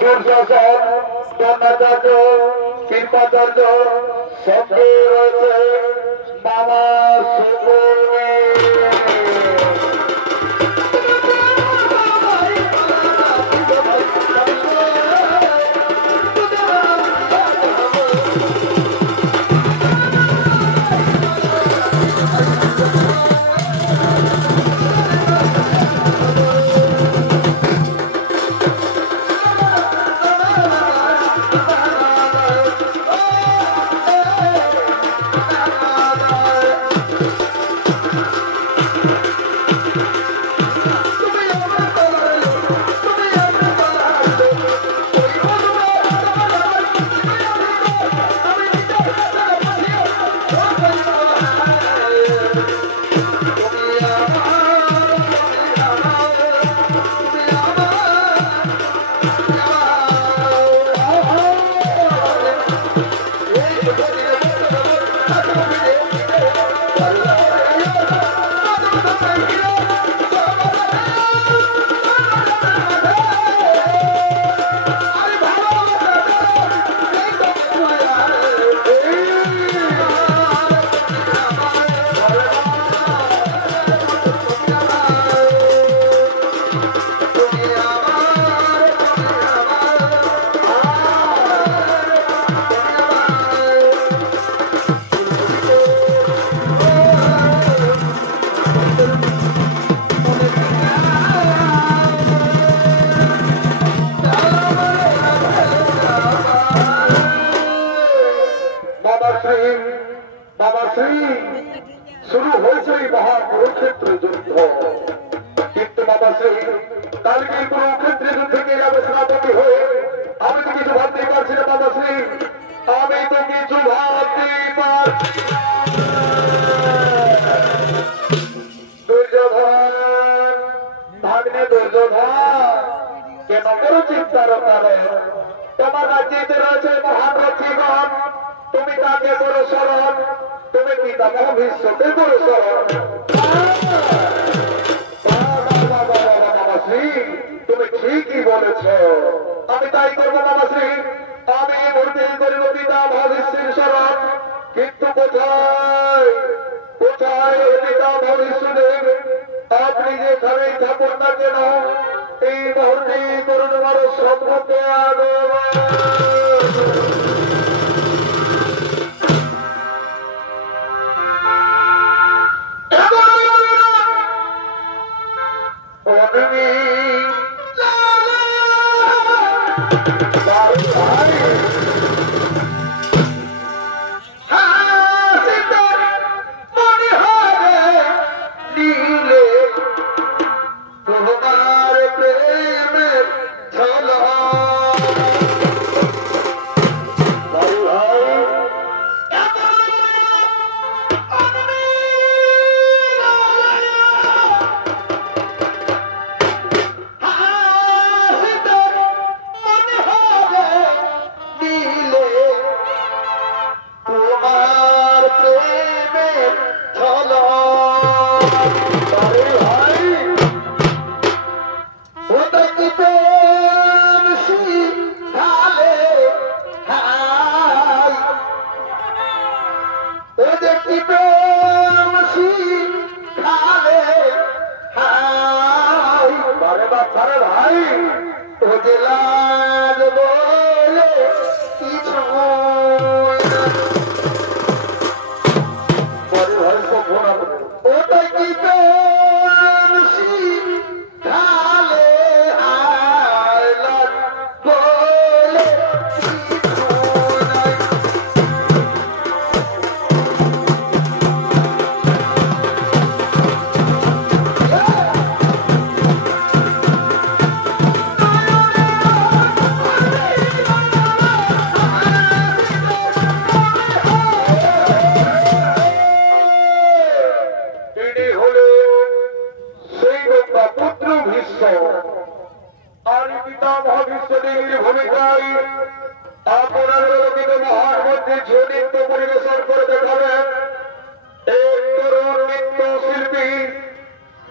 দুর্শাসন দ্রোণাচার্য কৃপাচার্য সঙ্গে রয়েছে মামা সুবর্ণী। শুরু হয়েছে মহাকুরুক্ষেত্র যুদ্ধ, কিন্তু বাবা সেই কালকে কুরুক্ষেত্র যুদ্ধ থেকে যাবে সেনাপতি হয়ে আমি তো কিছু ভাবতে পারছি না বাবা শ্রী, আমি তো কিছু ভাবতে পারছি না। দুর্যোধন ভাগ্নে দুর্যোধন কেন করো চিন্তার কারণ, তোমার রাজ্যে রয়েছে মহান রথীগণ, তুমি তাকে করো স্মরণ, তুমি পিতামহ ভীষ্মকে করো স্মরণ। তুমি ঠিকই বলেছ, আমি তাই করবো বাবাশ্রী, আমি এই মুহূর্তে করিব পিতামহ ভীষ্মের স্মরণ। কিন্তু কোথায় কোথায় পিতামহ ভীষ্মদেব, আপনি যেখানেই থাকুন না কেন এই মুহূর্তে করুন আমার সম্মুখে আগমন।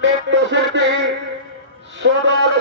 नृत्यशिल्पी सोनार